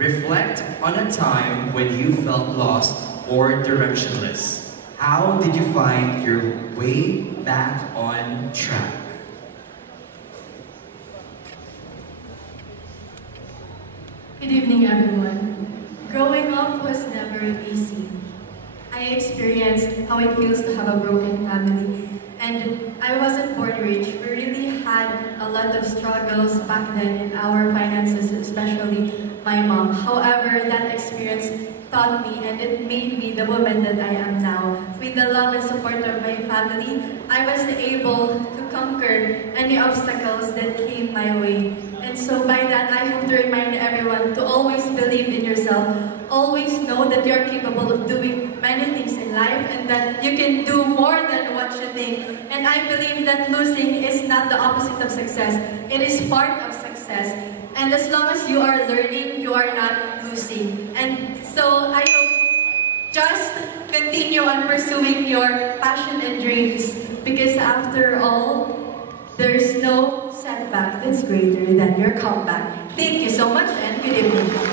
Reflect on a time when you felt lost or directionless. How did you find your way back on track? Good evening, everyone. Growing up was never easy. I experienced how it feels to have a broken family, and I wasn't born rich. We really had a lot of struggles back then in our finances, especially my mom. However, that experience taught me and it made me the woman that I am now. With the love and support of my family, I was able to conquer any obstacles that came my way. And so by that, I hope to remind everyone to always believe in yourself. Always know that you're capable of doing many things in life and that you can do more than what you think. And I believe that losing is not the opposite of success. It is part of success. And as long as you are learning, you are not losing. And so I hope just continue on pursuing your passion and dreams, because after all, there's no setback that's greater than your comeback. Thank you so much and good evening.